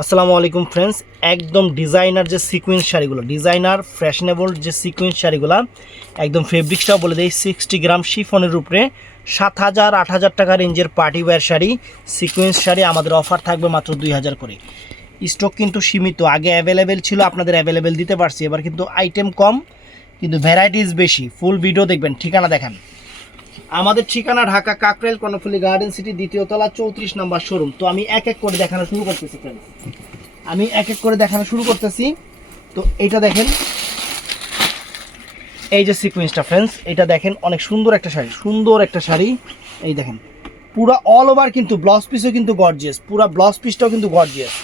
আসসালামু আলাইকুম ফ্রেন্ডস, একদম ডিজাইনার যে সিকোয়েন্স শাড়িগুলো, ডিজাইনার ফ্যাশনেবল যে সিকোয়েন্স শাড়িগুলো, একদম ফেব্রিক্সটাও বলে দেয় 60 গ্রাম শিফনের উপরে 7,000-8,000 টাকা রেঞ্জের party wear sari, sequence sari আমাদের অফার থাকবে মাত্র 2,000 করে। স্টক কিন্তু সীমিত, আগে অ্যাভেলেবেল ছিল, আপনাদের অ্যাভেলেবেল দিতে পারছি, এবার কিন্তু আইটেম কম কিন্তু ভ্যারাইটিস বেশি। ফুল ভিডিও দেখবেন। ঠিকানা দেখেন, আমাদের ঠিকানা ঢাকা কাকরাইল কর্ণফুলী গার্ডেন সিটি, দ্বিতীয় তলা, 34 নম্বর শোরুম। তো আমি এক এক করে দেখানো শুরু করতেছি ফ্রেন্ডস, তো এইটা দেখেন, এই যে সিকোয়েন্সটা ফ্রেন্ডস, এটা দেখেন অনেক সুন্দর একটা শাড়ি, এই দেখেন পুরো অল ওভার কিন্তু ব্লাউজ পিসও কিন্তু গর্জিয়াস, পুরো ব্লাউজ পিসটাও কিন্তু গর্জিয়াস,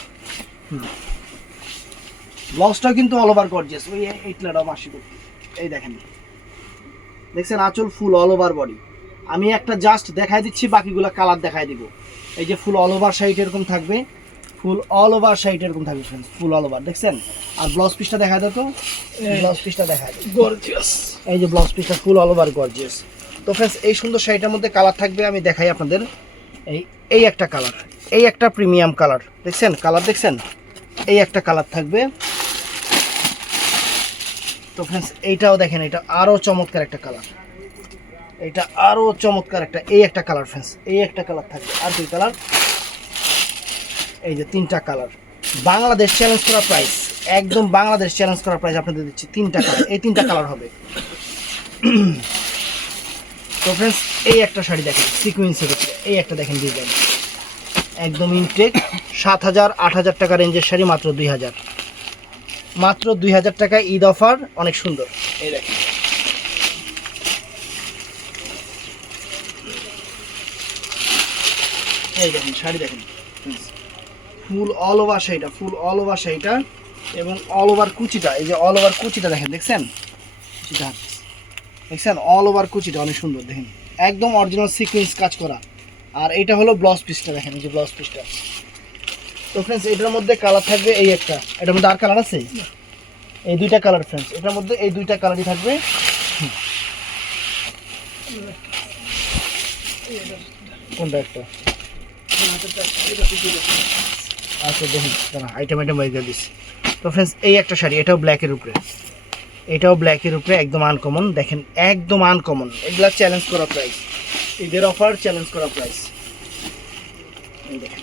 ব্লাউজটাও কিন্তু অল ওভার গর্জিয়াস। ওই এইটলাটাও মাসি করতে, এই দেখেন, দেখছেন আঁচল ফুল অল ওভার বডি। আমি একটা জাস্ট দেখাই দিচ্ছি, বাকিগুলো কালার দেখাই দিব। এই যে ফুল অল ওভার শাড়িটা এরকম থাকবে, ফুল অল ওভার শাড়িটা এরকম থাকবে ফ্রেন্ডস, ফুল অল ওভার দেখছেন। আর ব্লাউজ পিসটা দেখাই দাও তো, ব্লাউজ পিসটা দেখাই দাও, গর্জিয়াস। এই যে ব্লাউজ পিসটা ফুল অল ওভার গর্জিয়াস। তো ফ্রেন্ডস এই সুন্দর শাড়িটার মধ্যে কালার থাকবে, আমি দেখাই আপনাদের। এই একটা কালার, এই একটা প্রিমিয়াম কালার দেখছেন, কালার দেখছেন, এই একটা কালার থাকবে। তো ফ্রেন্ডস এইটাও দেখেন, এটা আরও চমৎকার একটা কালার, এটা আরও চমৎকার একটা, এই একটা কালার ফ্রেন্ডস, এই একটা কালার থাকবে। আর দুই কালার, এই যে তিনটা কালার। বাংলাদেশ চ্যালেঞ্জ করা প্রাইস, একদম বাংলাদেশ চ্যালেঞ্জ করা প্রাইস আপনাদের দিচ্ছি। তিনটা কালার, এই তিনটা কালার হবে। তো ফ্রেন্ডস এই একটা শাড়ি দেখেন সিকুয়েন্সের উপরে, এই একটা দেখেন ডিজাইন, একদম ইনটেক 7,000-8,000 টাকা রেঞ্জের শাড়ি, মাত্র 2,000, মাত্র 2,000 টাকা ঈদ অফার, অনেক সুন্দর। এই দেখেন, এই দেখেন শাড়ি দেখেন, ফুল অল ওভার শাড়িটা, ফুল অল ওভার শাড়িটা এবং অল ওভার কুচিটা, এই যে অল ওভার কুচিটা দেখেন, দেখছেন কুচিটা, দেখছেন অল ওভার কুচিটা অনেক সুন্দর দেখেন, একদম অরিজিনাল সিকোয়েন্স কাজ করা। আর এটা হলো ব্লাউজ পিসটা দেখেন, এই যে ব্লাউজ পিসটা। তো ফ্রেন্ডস এটার মধ্যে কালার থাকবে এই একটা, এটার মধ্যে আর কালার আছে, এই দুইটা কালার ফ্রেন্ডস, এটার মধ্যে এই দুইটা কালারই থাকবে। কোনটা একটা, আচ্ছা দেখুন দাঁড়া, আইটেম বাইরে দিচ্ছি। তো ফ্রেন্ডস এই একটা শাড়ি, এটাও ব্ল্যাকের উপরে, এটাও ব্ল্যাকের উপরে, একদম আনকমন দেখেন, একদম আনকমন। এগুলা চ্যালেঞ্জ করা প্রাইস, ঈদের অফার চ্যালেঞ্জ করা প্রাইস। এই দেখেন,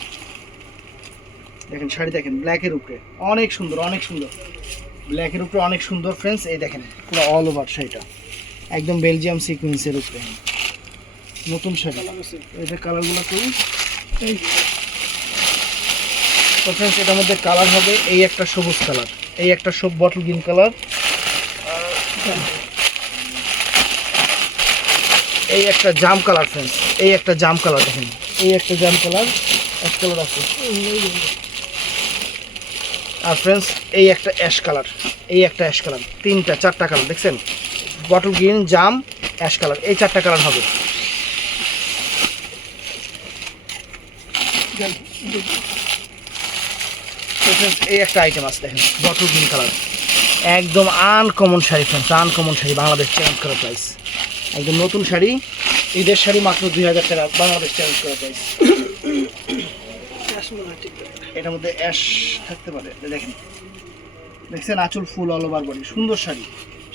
দেখেন শাড়ি দেখেন ব্ল্যাকের উপরে, অনেক সুন্দর, অনেক সুন্দর, ব্ল্যাকের উপরে অনেক সুন্দর ফ্রেন্ডস। এই দেখেন পুরো অল ওভার শাড়িটা একদম বেলজিয়াম সিকোয়েন্সের উপরে, নতুন শাড়ি। এটা কালারগুলো করি, এই তো ফ্রেন্ডস এটার মধ্যে কালার হবে, এই একটা সবুজ কালার, এই একটা বটল গ্রিন কালার, এই একটা জাম কালার ফ্রেন্ডস, এই একটা জাম কালার দেখেন, এই একটা জাম কালার, এক কালার আছে। আর ফ্রেন্ডস এই একটা অ্যাশ কালার, এই একটা অ্যাশ কালার, তিনটা চারটা কালার দেখছেন, বটল গ্রিন, জাম, অ্যাশ কালার, এই চারটা কালার হবে। এই একটা আইটেম আছে দেখেন, বটল গ্রিন কালার, একদম uncommon sari friends, uncommon sari, Bangladesh challenge করা প্রাইস, একদম নতুন শাড়ি, ঈদের শাড়ি, মাত্র 2,000 টাকা, বাংলাদেশ চ্যালেঞ্জ করা প্রাইস। এটার মধ্যে অ্যাশ থাকতে পারে, দেখেন দেখছেন আঁচল ফুল অল ওভার বডি, সুন্দর শাড়ি,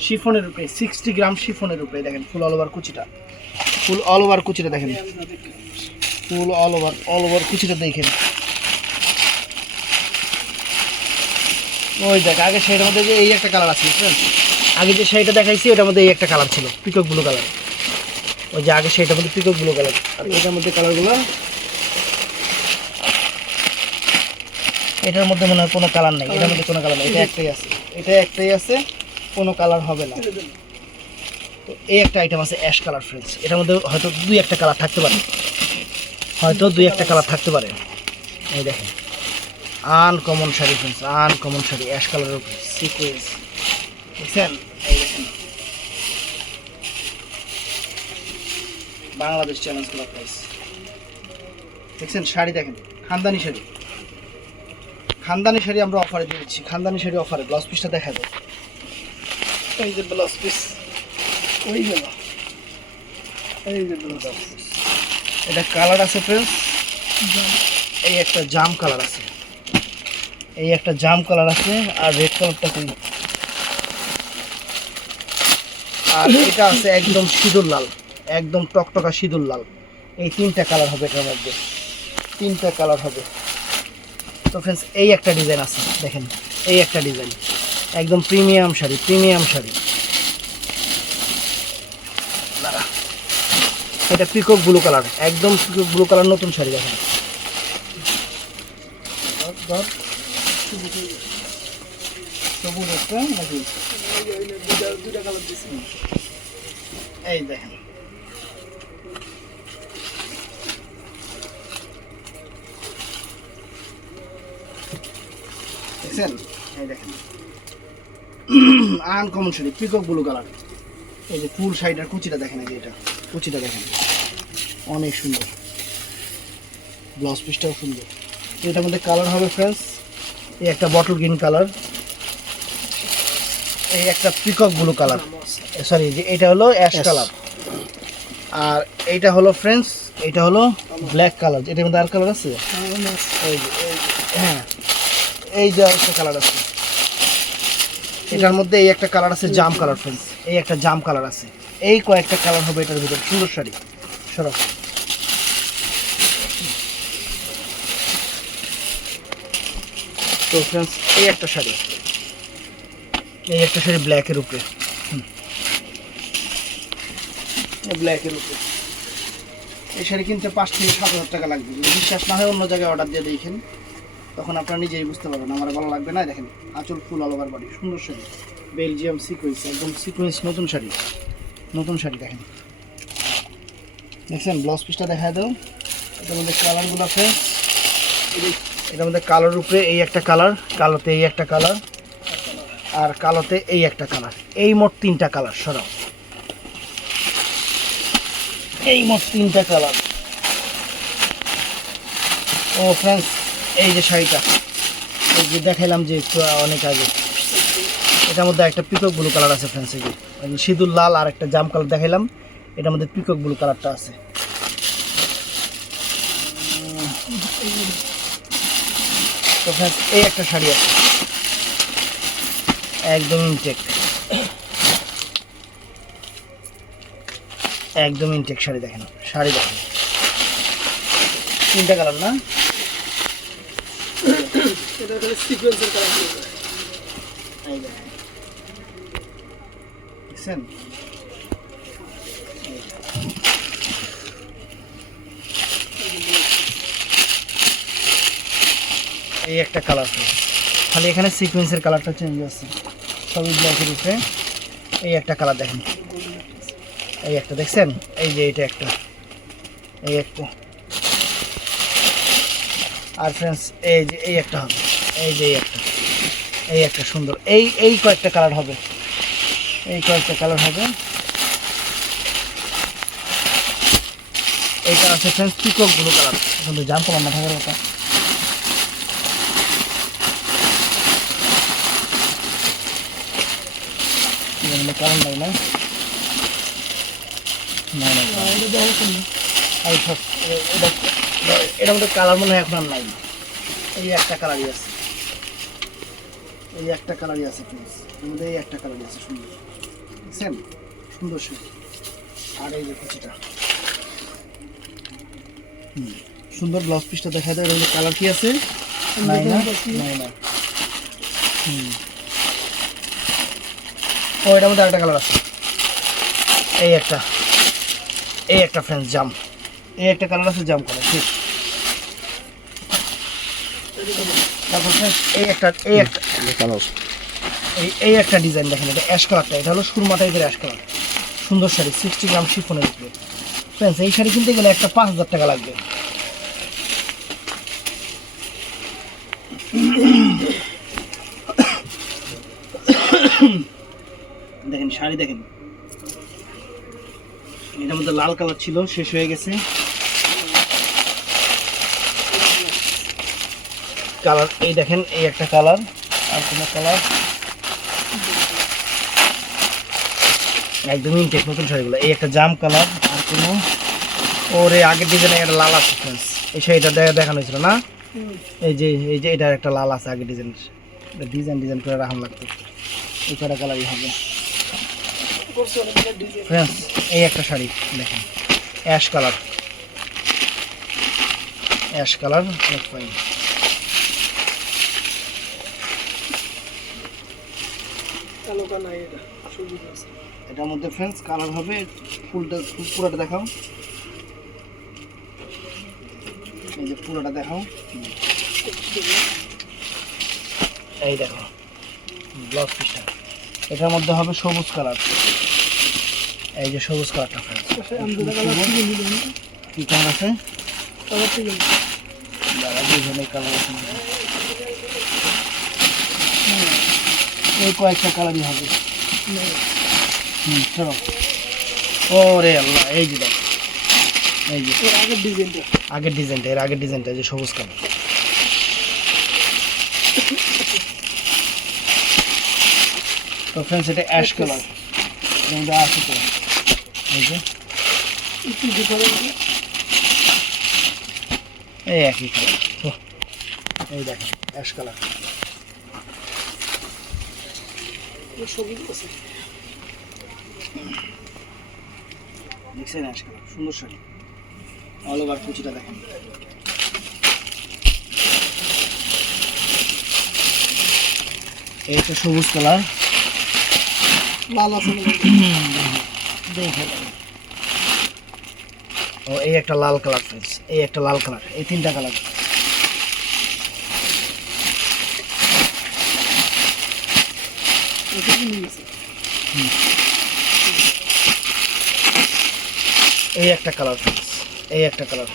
শিফনের উপরে, 60 গ্রাম শিফনের উপরে, দেখেন ফুল অল ওভার কুচিটা, ফুল অল ওভার কুচিটা দেখেন, ফুল অল ওভার কুচিটা দেখেন। ওই দেখ আগে শাড়িটার মধ্যে যে এই একটা কালার আছে, আগে যে শাড়িটা দেখাইছি ওটার মধ্যে এই একটা কালার ছিল, পিকক ব্লু কালার, ওই যে আগে শাড়িটার মধ্যে পিকক ব্লু কালার। আর এটার মধ্যে কালারগুলো, এটার মধ্যে মনে হয় কোনো কালার নেই, এটার মধ্যে কোনো কালার নেই, এটা একটাই আছে, এটা একটাই আছে, কোনো কালার হবে না। তো এই একটা আইটেম আছে অ্যাশ কালার ফ্রেন্ডস, এটার মধ্যে হয়তো দুই একটা কালার থাকতে পারে, হয়তো দুই একটা কালার থাকতে পারে। এই দেখেন uncommon sari friends, uncommon sari, ash কালারের উপরে সিকোয়েন্স দেখছেন। এই দেখেন বাংলাদেশ চ্যালেঞ্জ করা প্রাইস, দেখছেন শাড়ি দেখেন, খানদানি শাড়ি, খানদানি শাড়ি আমরা অফারে দিয়ে দিচ্ছি, খানদানি শাড়ি অফারে। ব্লাউজ পিসটা দেখা দেয়, এই যে ব্লাউজ পিস, ওই গেল, এই যে ব্লাউজ পিস, এটা কালার আছে ফ্রেন্ডস, এই একটা জাম কালার আছে, এই একটা জাম কালার আছে, আর রেড কালারটা কি, আর এটা আছে একদম সিঁদুর লাল, একদম টকটকা সিঁদুর লাল। এই তিনটা কালার হবে এটার মধ্যে, তিনটা কালার হবে। তো ফ্রেন্ডস এই একটা ডিজাইন আছে দেখেন, এই একটা ডিজাইন একদম প্রিমিয়াম শাড়ি, প্রিমিয়াম শাড়ি। এটা পিকক ব্লু কালার, একদম পিকক ব্লু কালার, নতুন শাড়ি দেখেন। এই দেখেন দেখছেন, এই দেখেন uncommon sari, peacock blue colour. এই যে ফুল শাড়িটার কুচিটা দেখেন, এই যে এটা কুচিটা দেখেন, অনেক সুন্দর, ব্লাউজ পিসটাও সুন্দর। এটার মধ্যে কালার হবে ফ্রেন্ডস, এই একটা বটল গ্রিন কালার, এই একটা পিকক ব্লু কালার, সরি যে এটা হলো অ্যাশ কালার, আর এইটা হলো ফ্রেন্ডস, এটা হলো ব্ল্যাক কালার। এটার মধ্যে আর কালার আছে, এই যে হ্যাঁ এই যে একটা কালার আছে, এটার মধ্যে এই একটা কালার আছে জাম কালার ফ্রেন্ডস, এই একটা জাম কালার আছে। এই কয়েকটা কালার হবে এটার ভিতরে, সুন্দর শাড়ি সরব। তো ফ্রেন্ডস এই একটা শাড়ি, এই একটা শাড়ি ব্ল্যাকের উপরে, ব্ল্যাকের উপরে। এই শাড়ি কিনতে 5 থেকে 7 হাজার টাকা লাগবে। যদি বিশ্বাস না হয় অন্য জায়গায় অর্ডার দিয়ে দেখেন, তখন আপনারা নিজেই বুঝতে পারবেন, আমার ভালো লাগবে না। দেখেন আঁচল ফুল অল ওভার বডি, সুন্দর শাড়ি, বেলজিয়াম সিকোয়েন্স, একদম সিকোয়েন্স, নতুন শাড়ি, নতুন শাড়ি দেখেন। দেখছেন ব্লাউজ পিসটা দেখা দাও। এটার মধ্যে কালারগুলো আছে, এটার মধ্যে কালার উপরে এই একটা কালার, কালোতে এই একটা কালার, আর কালোতে এই একটা কালার, এই মোট 3টা কালার সরাও, এই মোট 3টা কালার। ও ফ্রেন্ডস এই যে শাড়িটা, এই যে দেখাইলাম যে একটু অনেক আগে, এটার মধ্যে একটা পিকক ব্লু কালার আছে ফ্রেন্ডস, এই যে সিঁদুর লাল আর একটা জাম কালার দেখাইলাম, এটার মধ্যে পিকক ব্লু কালারটা আছে। তো ফ্রেন্ডস এই একটা শাড়ি আছে একদম ইনটেক, একদম ইনটেক শাড়ি দেখেন, শাড়ি দেখেন 3টা কালার না, এটা হলো সিকোয়েন্সের কালার, এই দেখেন দেখছেন। এই একটা কালার, খালি এখানে সিকোয়েন্সের কালারটা চেঞ্জ আছে, সবই ব্ল্যাকের উপরে। এই একটা কালার দেখেন, এই একটা দেখছেন, এই যে এটা একটা, এই একটা, আর ফ্রেন্ডস এই যে এই একটা হবে, এই যে এই একটা সুন্দর, এই কয়েকটা কালার হবে, এই কয়েকটা কালার হবে। এইটা আছে ফ্রেন্ডস পিকক ব্লু কালার, কিন্তু জাম কালার না থাকার কথা। কালার নাই না, এটার মধ্যে কালার মনে হয় এখন আর নাই, এই একটা কালারই আছে, এই একটা কালারই আছে ফ্রেন্ডস, এর মধ্যে এই একটা কালারই আছে, সুন্দর দেখছেন, সুন্দর শাড়ি। আর এই যে কুচিটা সুন্দর, ব্লাউজ পিসটা দেখা যায়। এর মধ্যে কালার কি আছে, নাই না, নাই না। ও এটার মধ্যে আরেকটা কালার আছে, এই একটা, এই একটা ফ্রেন্ডস জাম, এই একটা কালার আছে জাম কালার, ঠিক। তারপর ফ্রেন্ডস এই একটা কালার, এই একটা ডিজাইন দেখেন, এটা অ্যাশ কালারটা, এটা হলো সুরমা টাইপের অ্যাশ কালার, সুন্দর শাড়ি, 60 গ্রাম শিফনের উপরে ফ্রেন্ডস। এই শাড়ি কিনতে গেলে একটা 5,000 টাকা লাগবে। দেখেন শাড়ি দেখেন, এটার মধ্যে লাল কালার ছিল, শেষ হয়ে গেছে কালার। এই দেখেন এই একটা কালার, আর কোনো কালার, একদম ইনটেক নতুন শাড়িগুলো। এই একটা জাম কালার, আর কোনো ওর আগের ডিজাইনে একটা লাল আছে ফ্রেন্ডস, এই শাড়িটা দেখানো হয়েছিল না, এই যে এটার একটা লাল আছে আগে ডিজাইন করে রাখান লাগতো, এই কটা কালারই হবে। ফ্রেন্ডস এই একটা শাড়ি দেখেন, অ্যাশ কালার অনেক ফাইন। এটার মধ্যে ফ্রেন্ডস কালার হবে, পুরোটা দেখাও, এই যে পুরোটা দেখাও, এই দেখো ব্লাউজ পিসটা। এটার মধ্যে হবে সবুজ কালার, এই যে সবুজ কালারটা ফ্রেন্ডস। কি কালার আছে? কালার আছে, এই কয়েকটা কালারই হবে। চলো, ওরে আল্লাহ, এই যে দেখ, এই যে আগের ডিজাইনটা যে সবুজ কালার। তো ফ্রেন্ডস এটা অ্যাশ কালার আছে তো, এই যে এই একই কালার। এই দেখেন অ্যাশ কালার, দেখছেন অ্যাশ কালার, সুন্দর শাড়ি, অল ওভার কুচিটা দেখেন। এইটা সবুজ কালার, লাল আছে দেখে। ও এই একটা লাল কালার ফ্রেন্ডস, এই একটা লাল কালার, এই তিনটা কালার। এই একটা কালার ফ্রেন্ডস, এই একটা কালার।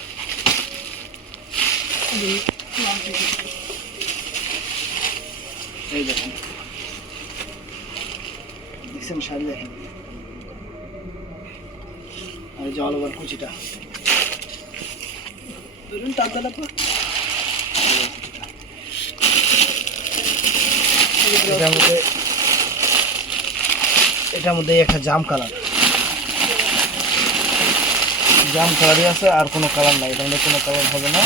এই দেখেন, দেখছেন শাড়ি দেখেন, আর যে অল ওভার কুচিটা ধরুন টানতে এটার মধ্যে একটা জাম কালারই আছে, আর কোনো কালার নাই, এটার মধ্যে কোনো কালার হবে না,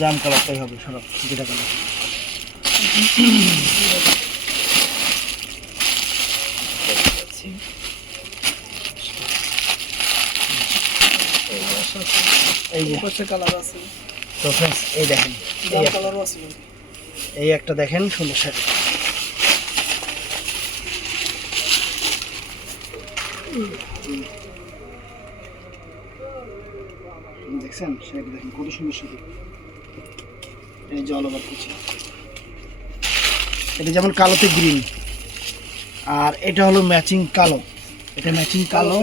জাম কালারটাই হবে সব দুটা কালার। এই যে কালার আছে তো ফ্রেন্ডস, এই দেখেন এই একটা দেখেন সুন্দর শাড়ি। দেখছেন শাড়ি দেখেন কত সুন্দর শাড়ি, এই যে অল ওভার কুচি। এটা যেমন কালোতে গ্রিন, আর এটা হলো ম্যাচিং কালো, এটা ম্যাচিং কালো,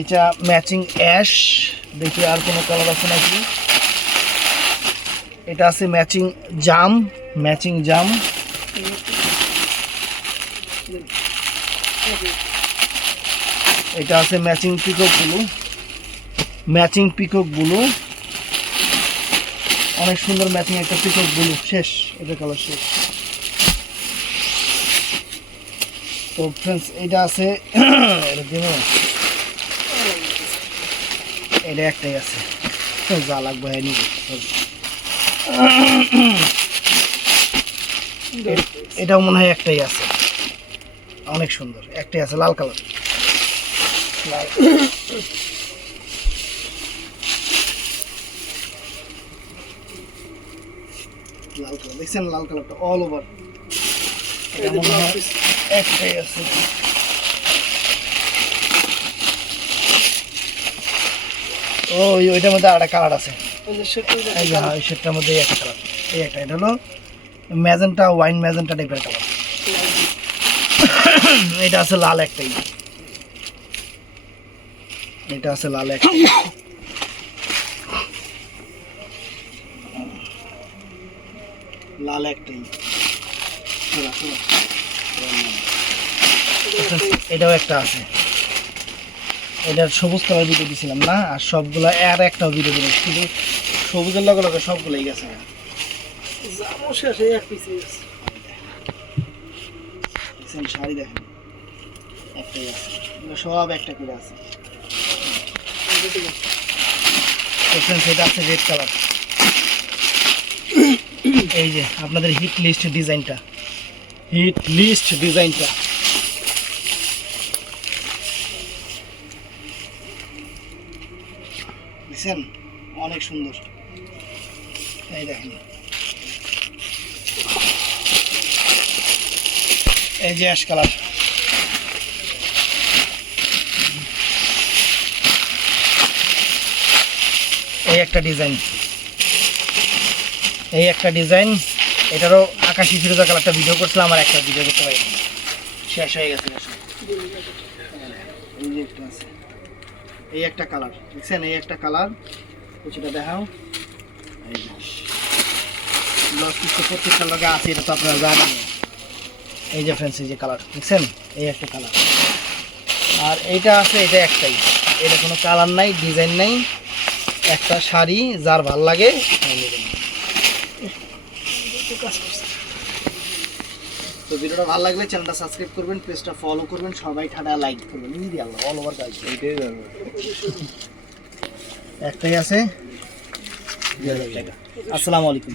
এটা ম্যাচিং অ্যাশ। দেখি আর কোনো কালার আছে নাকি, এটা আছে ম্যাচিং জাম, এটা আছে ম্যাচিং পিকক ব্লু, অনেক সুন্দর ম্যাচিং একটা পিকক ব্লু। শেষ, এটা কালার শেষ। তো ফ্রেন্ডস এটা আছে এটা একটাই আছে, যা লাগবে নিবে। এটাও মনে হয় একটাই আছে, অনেক সুন্দর একটাই আছে, লাল কালার। দেখছেন লাল কালারটা অল ওভার, একটাই আছে। ওইটার মধ্যে আরেকটা কালার আছে, এই শেডটার মধ্যে একটা কালার, এই একটা, এটা হলো ম্যাজেন্টা, ওয়াইন ম্যাজেন্টা টাইপের কালার। এটা আছে লাল একটাই, এটা আছে লাল একটাই। এটাও একটা আছে, এটার সবুজ কালার ভিডিও দিয়েছিলাম না, আর সবগুলো আর একটাও ভিডিও দিলাম, শুধু সবুজের লগে লগে সবগুলোই গেছে। শাড়ি দেখেন একটাই আছে, সব একটা করে আছে। এটা আছে রেড কালার। এই যে আপনাদের হিট লিস্ট ডিজাইনটা, হিট লিস্ট ডিজাইনটা দেখছেন, অনেক সুন্দর। এই দেখেন, এই যে অ্যাশ কালার, এই একটা ডিজাইন, এই একটা ডিজাইন, এটারও আকাশি ফিরোজা কালারটা ভিডিও করছিলাম, আমার একটা ভিডিও করতে পারি, শেষ হয়ে গেছে। এই যে একটা আছে, এই একটা কালার দেখছেন, এই একটা কালার, কিছুটা দেখাও। এই যে ব্লাউজ পিসটা প্রত্যেকটা লাগা আছে, এটা তো আপনারা জানেন। এই যে ফ্রেন্ডস, এই যে কালার দেখছেন, এই একটা কালার। আর এইটা আছে, এটা একটাই, এটা কোনো কালার নাই, ডিজাইন নাই, একটা শাড়ি যার ভাল লাগে তো ভিডিওটা ভালো লাগলে চ্যানেলটা সাবস্ক্রাইব করবেন, পেজটা ফলো করবেন, সবাই ঠাডা লাইক করবেন। ইজি আল্লাহ অল ওভার গাইস, এইটাই জানো। একটাই আছে। আসসালামু আলাইকুম।